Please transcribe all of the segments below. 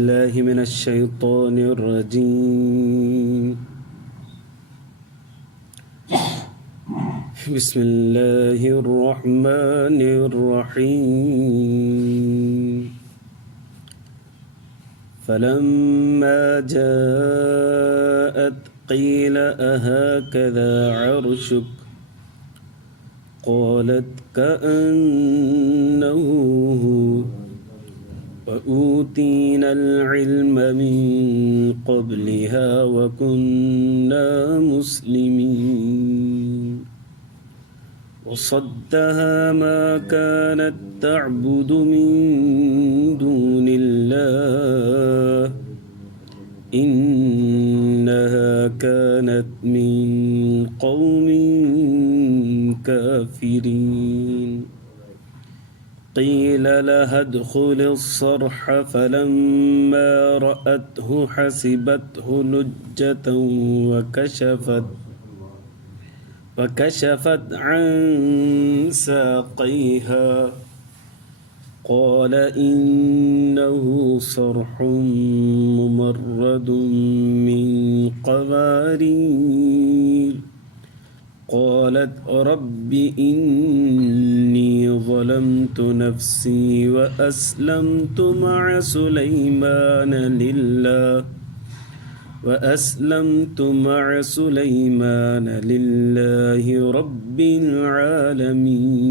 الله من الشيطان الرجيم. بسم الله الرحمن الرحيم. فلما جاءت قيل أهكذا عرشك قالت كأنه هو وأوتينا العلم من قبلها وكنا مسلمين وصدها ما كانت تعبد من دون الله إنها كانت من قوم كافرين. قيل لها ادخل الصرح فلما رأته حسبته لجة وكشفت عن ساقيها قال إنه صرح ممرد من قوارير قالت رب إني ظلمت نفسي وأسلمت مع سليمان لله رب العالمين.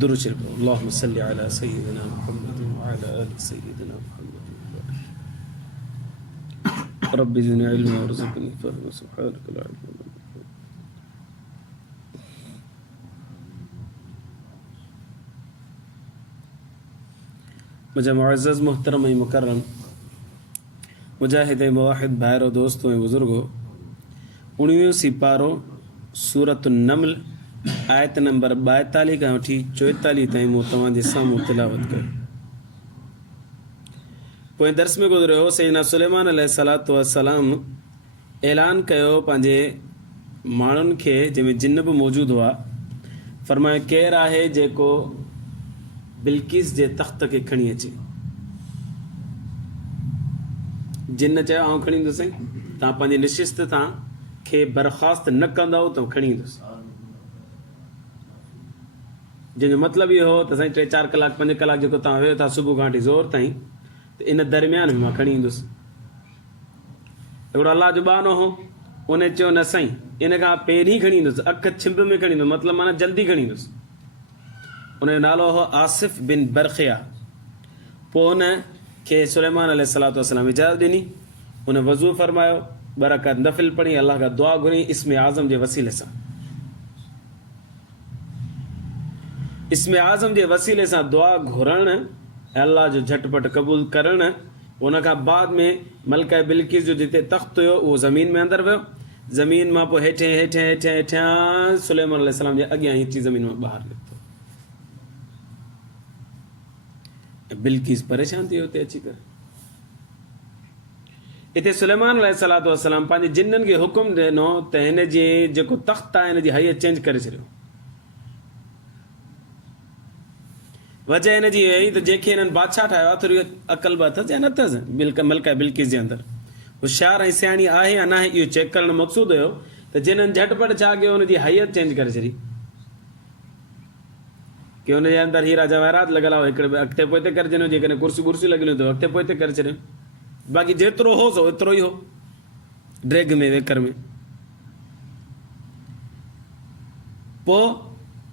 درود شريف. اللهم صل على سيدنا محمد وعلى آل سيدنا محمد رب زدني علما وارزقني فهما سبحانك لا علم لنا. मुझे मुअज़्ज़ज़ मुहतरम मुकर्रम मुजाहिद मुवाहिद भाइरों दोस्तों बुजुर्गों 19 सिपारो सूरत नमल आयत नंबर 42 खां वठी 44 ताईं मूं तव्हांजे साम्हूं तिलावत कई. पोइ दर्स में गुज़रियो सैयदना सुलेमान अलैहिस्सलातु वस्सलाम ऐलान कयो पंहिंजे माण्हुनि खे जंहिंमें जिन बि मौजूदु हुआ. फरमायो केरु आहे जेको बिल्किस जे तख़्त खे खणी अचे. जिन चयो आउं खणी ईंदुसि साईं, तव्हां पंहिंजी निशिस्त तव्हांखे बर्खास्त न कंदव त खणी ईंदुसि. जंहिंजो मतिलबु इहो हो त साईं 3-4 कलाक 5 कलाक जेको तव्हां वेहो था सुबुह खां वठी ज़ोर ताईं त इन दरमियान में मां खणी ईंदुसि. हिकिड़ो अलाह जो बानो हो, उन चयो न साईं इन खां पहिरीं खणी ईंदुसि, अखि छिंभ में खणी ईंदुसि, मतिलबु माना जल्दी खणी ईंदुसि. उनजो नालो हो आसिफ़ बिन बरखिया. पोइ उन खे सुलेमान अलैहिस्सलातु वस्सलाम इजाज़त ॾिनी. उन वज़ू फरमायो, बरकत नफ़िल पढ़ी, अलाह खां दुआ घुरी इस्म आज़म जे वसीले सां. इस्म आज़म जे वसीले सां दुआ घुरणु ऐं अलाह जो झटपट क़बूल करणु. उन खां बाद में मलका बिल्किस जो जिते तख़्त हुयो उहो ज़मीन में अंदरि वियो. ज़मीन मां पोइ हेठियां सुलेमान अलैहिस्सलाम जे अॻियां हिची ज़मीन मां ॿाहिरि निकितो. बिल्किस परेशान थी वियो हुते अची करे. हिते सुलेमान अलैहिस्सलातु वस्सलाम पंहिंजे जिन्ननि खे हुकुम ॾिनो त हिन जे जेको तख़्त आहे हिन जी हैयत चेंज करे छॾियो. वजह हिन जी इहा ई त जंहिंखे हिननि बादशाह ठाहियो आहे थोरी अकल बि अथसि या न अथसि. मलका बिल्किस जे अंदरि होशियार ऐं सियाणी आहे या न आहे इहो चेक करणु मक़सूदु हुयो त जिन्हनि झटपट छा कयो हुनजी हैयत चेंज करे छॾी कि हुनजे अंदरि हीरा जवाहरात लॻल आहे, हिकिड़े अॻिते पोइते करे छॾियो. जेकॾहिं कुर्सियूं वुर्सियूं लॻियूं त अॻिते पोइते करे छॾियो. बाक़ी जेतिरो हो सो एतिरो ई हो ड्रैग में वेकर में. पोइ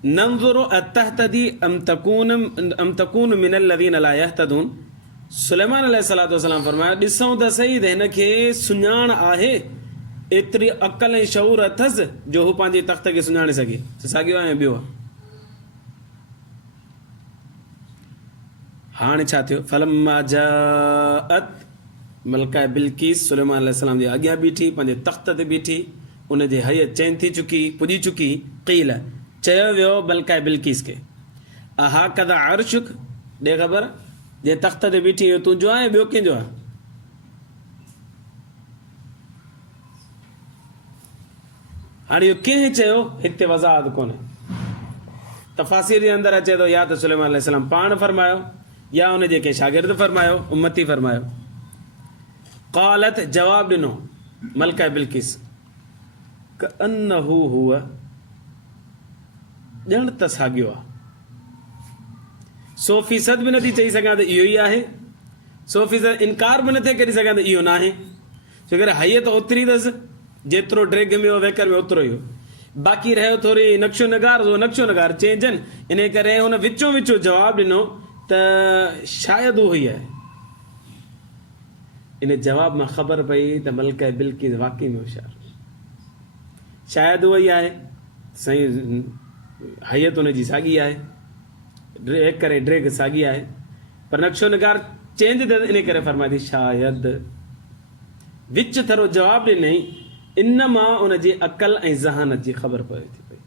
नंज़ुरु अतहतदी अम तकून मिनल लज़ीन ला यहतदून. सुलेमान अलैहिस्सलातु वस्सलाम फरमायो ॾिसूं त सही त हिन खे सुञाण आहे, एतिरी अक़ल ऐं शऊर अथसि जो हू पंहिंजे तख़्त खे सुञाणे सघे. साॻियो आहे ऐं ॿियो आहे. हाणे छा थियो? फलम्मा जाअत मलका बिल्किस सुलेमान अलैहिस्सलाम जे अॻियां बीठी, पंहिंजे तख़्त ते बीठी, उनजी हैयत चेंज थी चुकी, पुॼी चुकी. क़ील चयो वियो मलका बिल्किस खे अहा कदा अर्शुक, ॾे ख़बर जे तख़्त ते बीठी इहो तुंहिंजो आहे ॿियो कंहिंजो आहे? हाणे इहो कंहिं चयो हिते वज़ाहत कोन्हे. तफ़ासीर जे अंदरि अचे थो या त सुलेमान अलैहिस्सलाम पाण फरमायो या उनजे कंहिं शागिर्द फरमायो, उम्मती फरमायो। क़ालत जवाब ॾिनो मलका बिल्किस कअन्नहु हुआ, ॼण त साॻियो आहे। 100% बि नथी चई सघां त इहो ई आहे, 100% इनकार बि नथे करे सघां त इहो न आहे, छो करे हैत ओतिरी अथसि जेतिरो ड्रैग में हो वेकर में ओतिरो ई हो। बाक़ी रहियो थोरी नक्शो नगार, उहो नक्शो नगार चेंज आहिनि, इन करे हुन विचो विचो जवाबु ॾिनो त शायदि उहो ई आहे। इन जवाब मां ख़बर पई त मलका बिल्किस वाकई में होशियार, शायदि उहो ई आहे, साईं हैत हुनजी साॻी आहे, करे ड्रैग साॻी आहे, पर नक्शो नगार चेंज थिए, इन करे फरमाए थी शायदि। विच थरो जवाबु ॾिनई, इन मां उनजी अकल ऐं ज़हानत जी ख़बर पए थी पई।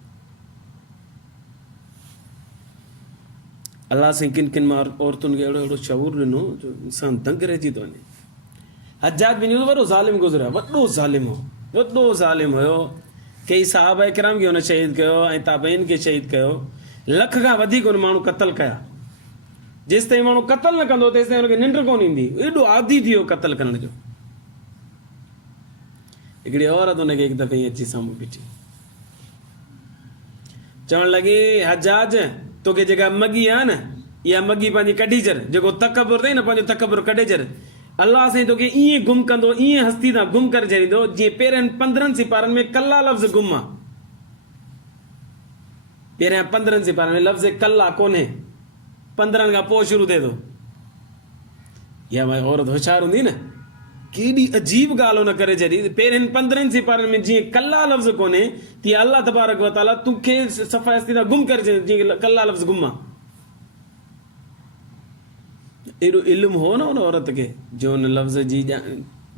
अलाह साईं किन किन मां औरतुनि खे अहिड़ो अहिड़ो शऊर ॾिनो जो इंसान दंग रहिजी थो वञे। हज्जाज बिन यूसुफ वॾो ज़ालिम गुज़रियो, वॾो ज़ालिम हो, वॾो ज़ालिम हुयो। कई सहाबा किराम खे हुन शहीद कयो ऐं ताबईन खे शहीद कयो। लख खां वधीक हुन माण्हू क़तल कया। जेसि ताईं माण्हू क़तल न कंदो तेसि ताईं हुनखे निंड कोन ईंदी, एॾो आदी थी वियो क़तल करण जो। हिकिड़ी औरत हुनखे हिकु दफ़े अची साम्हूं बीठी, चवणु लॻी हज्जाज तोखे जेका मगी आहे न, इहा मगी पंहिंजी कढी छॾ, जेको तकबुर अथई न पंहिंजो तकबुर कढे छॾ। अलाह साईं तोखे ईअं गुम कंदो, ईअं हस्ती सां गुम करे छॾींदो जीअं पहिरियनि 15 सिपारनि में कल्ला लफ़्ज़ गुम आहे। पहिरियां 15 सिपारनि में लफ़्ज़ कल्ला कोन्हे, 15 खां पोइ शुरू थिए थो। इहा भाई औरत होशियार हूंदी न, केॾी अजीब ॻाल्हि हुन करे छॾी। पहिरियनि 15 सिपारनि में जीअं कल्ला लफ़्ज़ कोन्हे, तीअं अलाह तबारक व तआला तोखे सफ़ा हस्ती सां गुम करे छॾींदो जीअं कल्ला लफ़्ज़ गुम आहे। एॾो इल्मु हो न हुन औरत खे, जो हुन लफ़्ज़ जी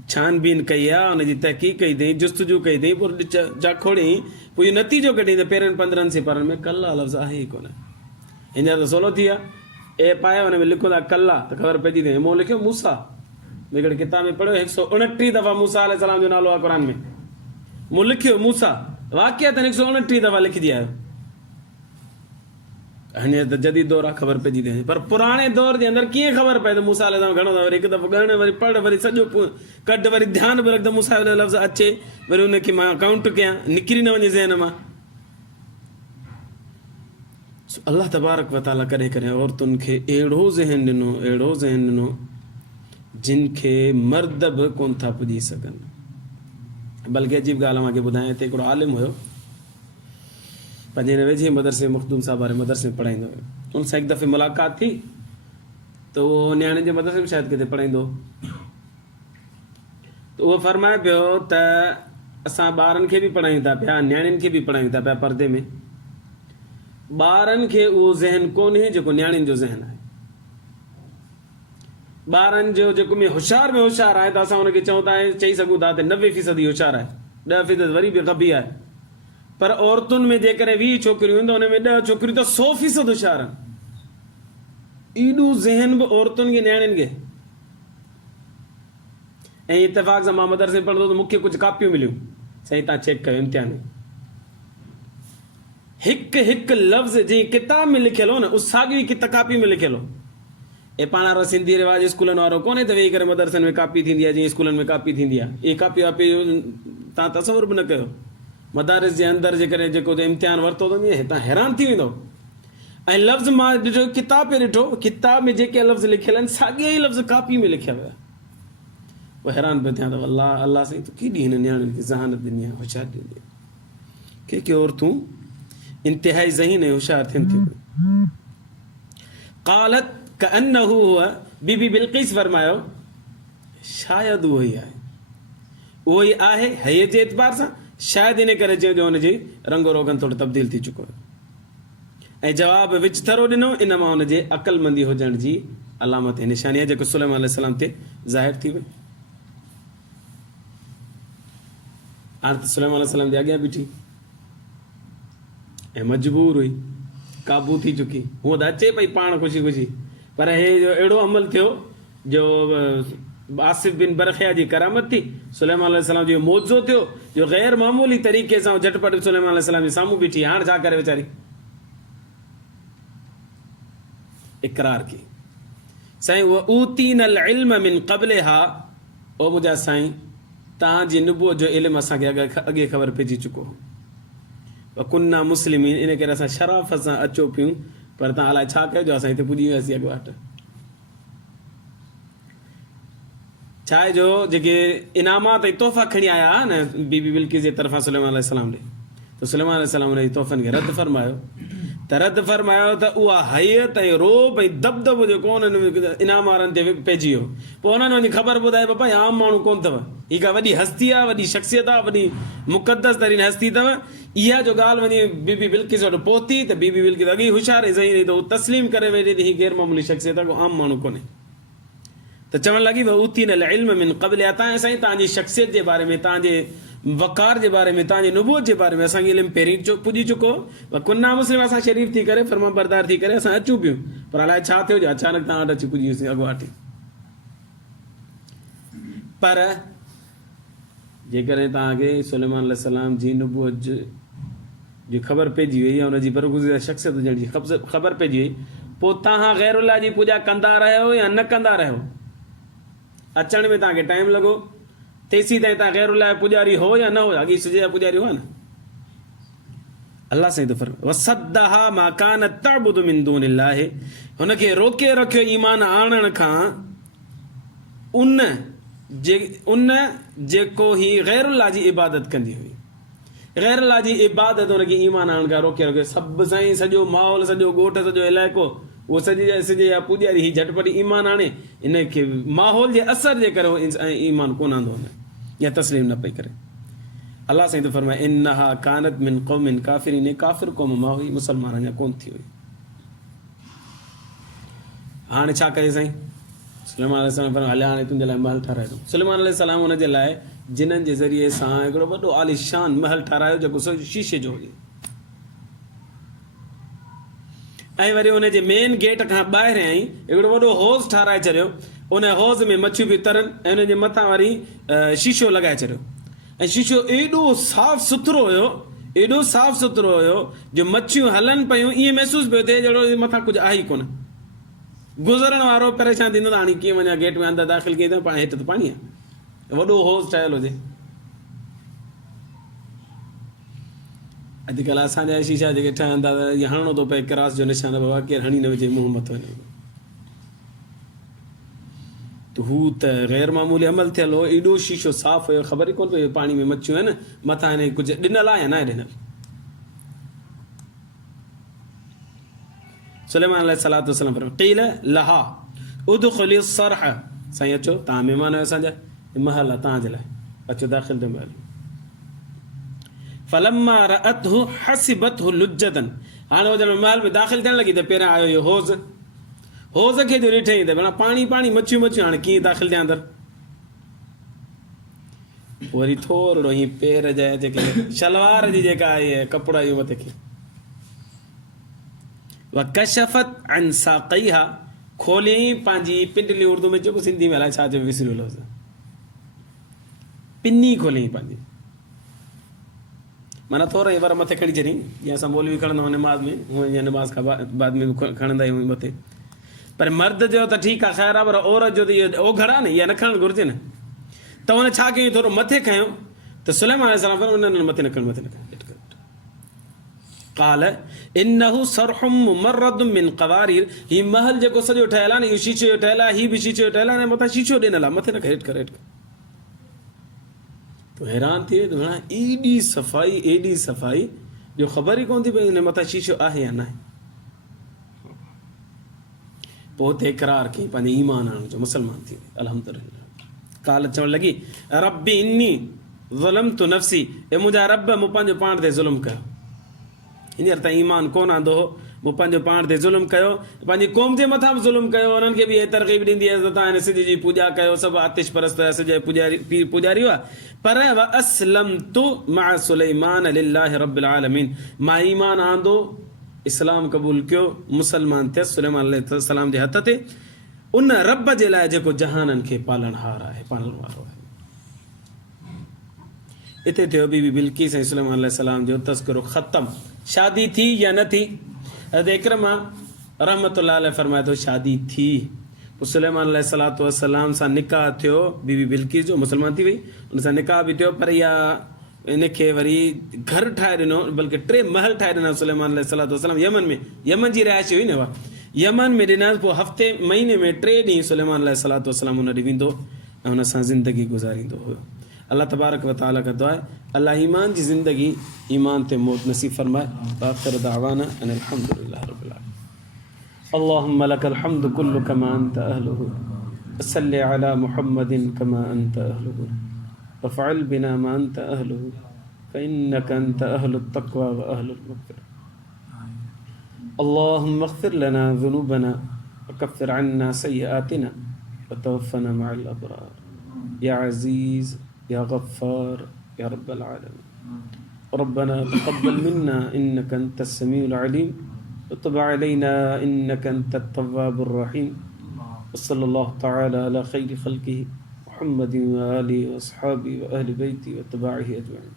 छानबीन कई आहे, हुनजी तहक़ीक़ कई अथई, जुस्तजू कई अथई, पोइ जा खोड़ई, पोइ इहो नतीजो कढी त पहिरियनि 15 सिपारनि में कल्ला लफ़्ज़ आहे ई कोन्हे। हिन त सवलो थी विया, एप आहे हुन में लिखो था कल्ला त ख़बर पइजी थी। मूं लिखियो मूसा, हिकिड़ी किताब में पढ़ियो 129 दफ़ा मूसा अलैहिस्सलाम जो नालो आहे क़ुर में। मूं लिखियो मूसा, वाक़िअतन 129 दफ़ा लिखिजी आयो। हाणे त जदीद दौर आहे, ख़बर पइजी थी वञे, पर पुराणे दौर जे अंदरि कीअं ख़बर पए त मूसा अलैहिस्सलाम घणो था, वरी हिकु दफ़ो ॻण, वरी पढ़, वरी सॼो कढ, वरी ध्यानु बि रख त मूसा जो लफ़्ज़ अचे, वरी हुनखे मां काउंट कयां, निकिरी न वञे ज़हन मां। अलाह तबारक व तआला करे करे औरतुनि खे अहिड़ो ज़हन ॾिनो, अहिड़ो ज़हन ॾिनो जिन खे मर्द बि कोन था पुॼी सघनि। बल्कि अजीब ॻाल्हि मूंखे ॿुधायां, हिते हिकिड़ो आलिम हुयो, पंहिंजे हिन वेझे मदरसे मखदूम साहब वारे मदरसे में पढ़ाईंदो हुयो। उन सां हिकु दफ़े मुलाक़ात थी त उहो न्याणे जे मदरसे में शायदि किथे पढ़ाईंदो, त उहो फरमाए पियो त असां ॿारनि खे बि पढ़ायूं था पिया, न्याणियुनि खे बि पढ़ायूं था पिया परदे में। ॿारनि खे उहो ज़हन कोन्हे जेको न्याणियुनि जो ज़हन आहे। ॿारनि जो जेको में होशियार आहे त असां हुनखे चऊं था, चई सघूं था त 90% होशियार आहे, 10% वरी बि गबी आहे। पर औरतुनि में जेकॾहिं 20 छोकिरियूं आहिनि त हुन में 10 छोकिरियूं त 100% होशियार आहिनि। एॾो ज़हन बि औरतुनि खे न्याणियुनि खे। ऐं इतफ़ाक़ सां मां मदरसे में पढ़ंदो त मूंखे कुझु कापियूं मिलियूं, साईं तव्हां चेक कयो इम्तिहान में, हिकु हिकु लफ़्ज़ जीअं किताब में लिखियलु हो न, उहो साॻी कापी में लिखियलु हो। ऐं पाण वारो सिंधी रिवाज स्कूलनि वारो कोन्हे त वेही करे मदरसनि में कापी थींदी आहे जीअं स्कूलनि में कापी थींदी आहे। इहे कापी वापी तव्हां तसवुर बि न कयो। मदारिस जे अंदरि जेकॾहिं जेको इम्तिहान वरितो त हितां हैरान थी वेंदो। ऐं लफ़्ज़ मां ॾिठो, किताब में ॾिठो, किताब में जेके लफ़्ज़ लिखियल आहिनि साॻिया ई लफ़्ज़ कापी में लिखिया विया। पोइ हैरान पियो थियां त अलाह साईं तूं केॾी हिन नियाणियुनि खे ज़हानत ॾिनी आहे, होशियार ॾिनी आहे। के औरतूं इंतिहाई ज़हीन ऐं होशियार थियनि थियूं। क़ालत कअन्नहु हुआ, बीबी बिल्किस फरमायो शायदि उहो ई आहे, उहो ई आहे हैत जे एतबार सां, शायदि इन करे चयो जो हुनजी रंगो रोगन थोरो तब्दील थी चुको आहे। ऐं जवाब विच थरो ॾिनो, इन मां हुनजे अक़लमंदी हुजण जी अलामत ऐं निशानी आहे जेको सुलेमान अलैहिस्सलाम ते ज़ाहिर थी वई। हाणे त सुलेमान अलैहिस्सलाम जे अॻियां बीठी ऐं मजबूर हुई, क़ाबू थी चुकी। हूअं त अचे पई पाण ख़ुशी ख़ुशी, पर हे जो अहिड़ो अमल थियो जो आसिफ बिन बरखिया जी करामत थी, सुलेमान अलैहिस्सलाम जो मौजो थियो जो गैर मामूली तरीक़े सां झटपट सुलेमान अलैहिस्सलाम जे साम्हूं बीठी। हाणे छा करे वीचारी? इक़रार की साईं व ऊतीनल इल्म मिन क़ब्लिहा, ओ मुंहिंजा साईं तव्हांजी नुबुवत जो इल्मु असांखे अॻे ख़बर पइजी चुको हो। व कुन्ना मुस्लिमीन, इन करे असां शराफ़त सां अचो पियूं, पर तव्हां अलाए छा कयो जो असां हिते पुॼी वियासीं अॻुवाट। छा आहे जो जेके इनामात ऐं तोहफ़ा खणी आया न बीबी बिल्किस जे तरफ़ां सुलेमान अलैहिस्सलाम ॾे, त सुलेमान अलैहिस्सलाम उन तोहफ़नि खे रद्द फरमायो। त रद्द फरमायो त उहा हैत ऐं रोब ऐं दबदबो जेको उन्हनि इनाम वारनि ते पइजी वियो। पोइ उन्हनि वञी ख़बर ॿुधाए बाबा आम माण्हू कोन अथव, हीअ का वॾी हस्ती आहे, वॾी शख़्सियत आहे, वॾी मुक़दस तरीन हस्ती अथव। इहा जो ॻाल्हि वञी बीबी बिल्किस वटि पहुती त बीबी बिल्किस अॻे होशियार ज़ही रही त उहो तस्लीम करे वेठे त हीअ गैर मामूली शख़्सियत आहे, को आम माण्हू कोन्हे। त चवणु लॻी व उतीनल इल्म मिन क़ब्लिहा, तव्हां साईं तव्हांजी शख़्सियत जे बारे में, तव्हांजे वक़ार जे बारे में, तव्हांजी नुबुवत जे बारे में असांखे इल्मु पहिरीं पुॼी चुको। व कुन्ना मुस्लिम, असां शरीफ़ थी करे फर्मा बरदार थी करे असां अचूं पियूं, पर अलाए छा थियो जो अचानक तव्हां वटि अची पुॼी वियोसीं अॻुवाटी। पर जेकॾहिं तव्हांखे सुलेमान अलैहिस्सलाम जी नुबुवत जी ख़बर पइजी वई या हुनजी बरगुज़िदा शख़्सियत हुजण जी ख़बर पइजी वई, पोइ तव्हां गैरुल्लाह जी पूॼा कंदा रहियो या न कंदा रहियो, अचण में तव्हांखे टाइम लॻो, तेसीं ताईं तव्हां गैरुल्लाह जा पुॼारी हो या न हो, अॻे सिज जा पुॼारी हुआ न। अल्लाह साईं वसद्दहा मा कानत तअबुदु मिन दूनिल्लाह, हुनखे रोके रखियो ईमान आणण खां उन जेको ही गैरुल्लाह जी इबादत कंदी हुई। गैरुल्लाह जी इबादत हुनखे ईमान आणण खां रोके रखियो। सभु साईं सॼो माहौल, सॼो ॻोठ, सॼो इलाइक़ो उहो सिज या पुॼारी ही झटपट ईमान आणे, इनखे माहौल जे असर जे करे ईमान कोन आंदो या तस्लीम न पई करे। अल्लाह साईं त फरमाए इन्नहा कानत मिन क़ौमिन काफ़िरीन, काफ़िर क़ौम मां हुई, मुसलमान अञा कोन थी हुई। हाणे छा करे साईं? सुलेमान अलैहिस्सलाम फरमायो हलिया हाणे तुंहिंजे लाइ महल ठाराए थो। सुलेमान अलैहिस्सलाम हुनजे लाइ जिननि जे ज़रिए सां हिकिड़ो वॾो आलिशान महल ठारायो जेको शीशे जो हुजे, ऐं वरी हुनजे मेन गेट खां ॿाहिरि आई हिकिड़ो वॾो हौज़ ठाराए छॾियो। उन हौज़ में मच्छियूं बि तरनि ऐं हुनजे मथां वरी शीशो लॻाए छॾियो। ऐं शीशो एॾो साफ़ सुथरो हुयो, एॾो साफ़ सुथरो हुयो जो मच्छियूं हलनि पियूं ईअं महसूसु पियो थिए जहिड़ो मथां कुझु आहे ई कोन। गुज़रण वारो परेशान थींदो त हाणे कीअं वञा गेट में अंदरि दाख़िल कई त पाण हेठि त पाणी आहे, वॾो हौज़ ठहियलु हुजे। अॼुकल्ह असांजा शीशा जेके ठहनि था त इहे हणिणो थो पए क्रास जो निशान, बाबा केरु हणी न विझे मुंहुं मथो वञे। त हू त गैर मामूली अमल थियल हो, एॾो शीशो साफ़ हुयो, ख़बर ई कोन पई पाणी में मच्छियूं आहिनि, मथां हिन कुझु ॾिनल आहे या न आहे ॾिनल। सुलेमान अलैहिस्सलाम क़ील लहा उदख़ुली सरह, साईं अचो तव्हां महिमान आहियो, असांजा महल आहे तव्हांजे लाइ, अचो दाख़िल थियो महल। फलम्मा रअतहु हसिबतहु लुज्जतन, हाणे हो जॾहिं महल में दाख़िल थियण लॻी त पहिरियां आयो इहो हौज़, हौज़ खे जो ॾिठईं त भेण पाणी पाणी मच्छियूं मच्छियूं, हाणे कीअं दाख़िल थियां अंदरि। वरी थोरो हीअं पेर जा जेके शलवार जी जेका आहे कपिड़ा इहो मथे खे वकशफत अन साक़ैहा, खोलियईं पंहिंजी पिंडली, उर्दू में जेको सिंधी में अलाए छा चइबो विसरी वियो लफ़्ज़, पिनी खोलियईं पंहिंजी, माना थोरो ई वर मथे खणी छॾियईं, जीअं असां मौलवी खणंदा आहियूं निमाज़ में, हूअं जीअं निमाज़ खां बाद में खणंदा आहियूं मथे। पर मर्द जो त ठीकु आहे ख़ैर आहे, पर औरत जो त इहो ओघड़ आहे न, इहा न खणणु घुरिजे न। त हुन छा कयईं, थोरो मथे खयों त सुलेमान अलैहिस्सलाम न मथे न खण, मथे न खण। क़ाल इन्नहु सरहुम मुमर्रदुम मिन क़वारीर, ही महल जेको सॼो ठहियल आहे न, इहो शीशे जो ठहियल आहे, हीअ बि शीशे जो ठहियल आहे, मथां शीशो ॾिनल आहे, मथे न खण, हेठि कर, हेठि कर। तो हैरान थी वियो त भेण एॾी सफ़ाई जो ख़बर ई कोन थी पई हिन मथां शीशो आहे या न आहे। पोइ हुते इक़रार कयईं पंहिंजे ईमान आणण जो, मुस्लमान थी वई अल्हम्दुलिल्लाह। काल चवणु लॻी रब्बी इन्नी ज़लमतु नफ़्सी, ए मुंहिंजा रब मूं पंहिंजो पाण ते ज़ुल्म कयो, हींअर ताईं ईमान कोन आंदो हो, मूं पंहिंजो पाण ते ज़ुल्म कयो, पंहिंजी क़ौम जे मथां बि ज़ुल्म कयो, उन्हनि खे बि इहा तरक़ीब ॾींदी आहे त तव्हां हिन सिज जी पूॼा कयो, सभु आतिश परस्त हुआ, सिज पुॼारी हुआ। पर व असलमतु मअ सुलैमान लिल्लाहि रब्बिल आलमीन, मां ईमान आंदो, इस्लाम क़बूल कयो, मुसलमान थियसि सुलेमान अलैहिस्सलाम जे हथ ते, उन रब जे लाइ जेको जहाननि खे पालणहार आहे, पालण वारो आहे। हिते थियो बीबी बिल्किस ऐं सुलेमान अलैहिस्सलाम जो तज़किरो ख़तमु। शादी थी या न थी? हज़रत इकरमा रहमतुल्लाह अलैह फरमाए थो शादी थी। पोइ सुलेमान अलैहिस्सलातु वस्सलाम सां निकाह थियो बीबी बिल्किस जो, मुस्लमान थी वई, उन सां निकाह बि थियो, पर इहा इनखे वरी घर ठाहे ॾिनो, बल्कि 3 महल ठाहे ॾिना सुलेमान अलैहिस्सलातु वस्सलाम यमन में। यमन जी रिहाइश हुई न उहा, यमन में ॾिना। पोइ हफ़्ते महीने में 3 ॾींहं सुलेमान अलैहिस्सलातु वस्सलाम उन ॾे वेंदो ऐं हुन सां ज़िंदगी गुज़ारींदो हुयो। अल्लाह तबारक व तआला का दुआ आहे अल्लाह ईमान जी ज़िंदगी ईमान ते मौत नसीब फरमाए। आख़िर दावाना अनिल हम्दुलिल्लाह रब्बिल आलमीन। अल्लाहुम्मा लकल हम्दु कुल्लु कमा अंत अहलुहु सल्लि अला मुहम्मदिन कमा अंत अहलुहु वफ़अल बिना मा अंत अहलुहु फ़इन्नका अंत अहलुत तक़वा व अहलुल मग़फ़िरह। अल्लाहुम्मा अग़फ़िर लना ज़ुनूबना वकफ़िर अन्ना सय्यिआतिना वतवफ़्फ़ना मअल अबरार या अज़ीज़ या गफ़्फ़ार या रब्बल आलमीन। रब्बना तक़ब्बल मिन्ना इन्नका अंतस समीउल अलीम वतुब अलैना इन्नका अंतत तव्वाबुर रहीम। वसल्लल्लाहु तआला अला खैरि ख़ल्क़िही मुहम्मदिन व आलिहि व अस्हाबिही व अहलि बैतिही व तबाइहि अजमईन।